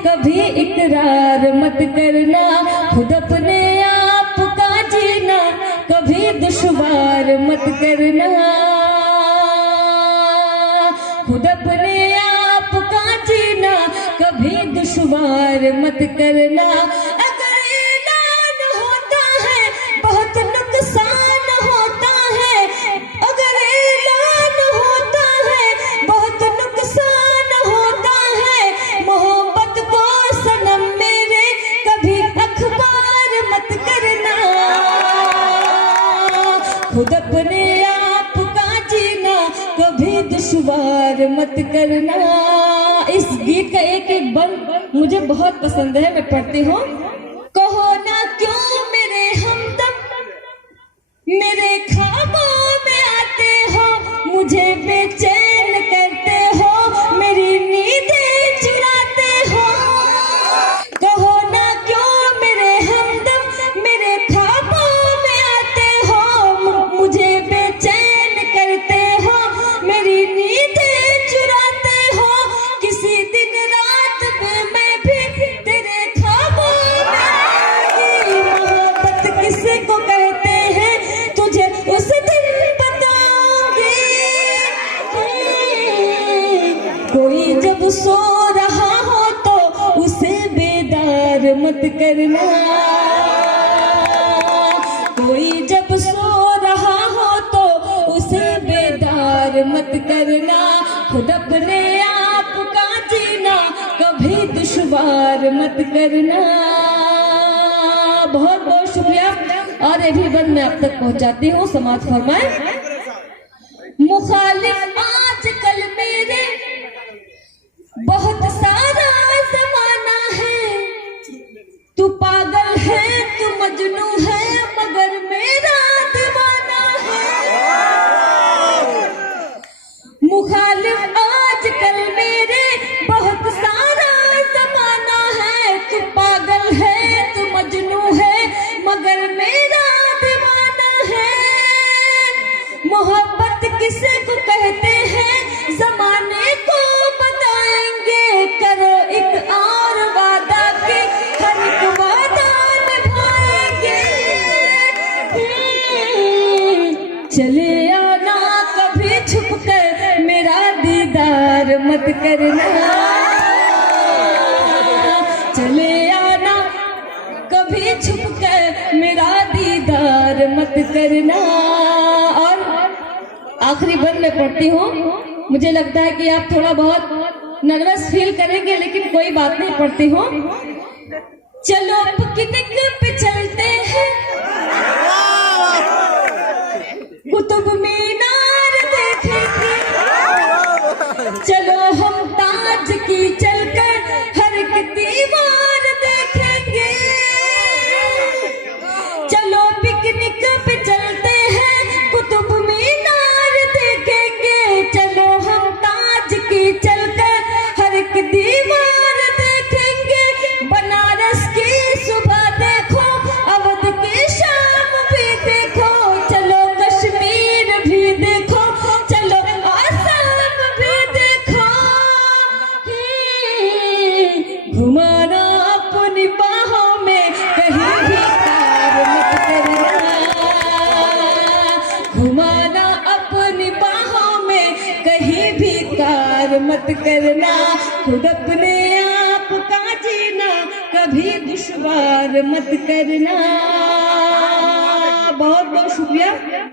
कभी इकरार मत करना, खुद अपने आप का जीना कभी दुश्वार मत करना, खुद अपने आप का जीना कभी दुश्वार मत करना। अगर ऐलान होता है बहुत नुकसान होता है, अगर ऐलान होता है बहुत नुकसान होता है, मोहब्बत को सनम मेरे कभी अखबार मत करना, खुद अपने आप का जीना कभी दुश्वार मत करना। इस गीत का एक एक बंद मुझे बहुत पसंद है, मैं पढ़ती हूँ। कहो ना क्यों मेरे हमदम मेरे ख्वाबों में आते हो, मुझे बेचैन करते हो, मेरी नींदें चुराते हो। कहो ना क्यों मेरे हमदम मेरे ख्वाबों में आते हो, मुझे बेचैन करते हो, मेरी नींदें चुराते हो। किसी दिन रात में मैं भी तेरे ख्वाबों में आऊंगी, मोहब्बत किसे को कहते हैं तुझे उस दिन बताऊंगी। कोई जब सो रहा हो तो उसे बेदार मत करना, कोई जब सो रहा हो तो उसे बेदार मत करना, खुद अपने आप का जीना कभी दुश्वार मत करना। बहुत बहुत शुक्रिया। और ये भी बंद मैं आप तक पहुंचाती हूँ, समाज फरमाए। मुखालिफ आजकल मेरे बहुत सारा जमाना है, तू पागल है तू मजनू है मगर मेरा दीवाना है। मुखालिफ आजकल मेरे बहुत सारा जमाना है, तू पागल है तू मजनू है मगर मेरा दीवाना है। मोहब्बत किसे को कहते हैं जमाने को बताएंगे, करो एक और वादा कि हर एक वादा निभाएंगे। चले आना कभी छुप कर मेरा दीदार मत करना, चले आना कभी छुप कर मेरा दीदार मत करना। और आखिरी बंद में पढ़ती हूँ। मुझे लगता है कि आप थोड़ा बहुत नर्वस फील करेंगे, लेकिन कोई बात नहीं, पढ़ती हूँ। चलो पिकनिक पे चलते हैं, कुतुब मीनार देखेंगे, चलो हम ताज की चलकर हर एक दीवार देखेंगे। चलो पिकनिक पे चलते हैं, कुतुब मीनार देखेंगे, चलो हम ताज की चलकर हर एक दीवार देखेंगे। बनारस की सुबह देखो, अवध की शाम भी देखो, चलो कश्मीर भी देखो, चलो आसाम भी देखो। घुमाना अपनी बाहों में कहीं भी कार मत करना, घुमाना अपनी बाहों में कहीं भी कार मत करना, खुद अपने आप का जीना कभी दुश्वार मत करना। बहुत बहुत शुक्रिया।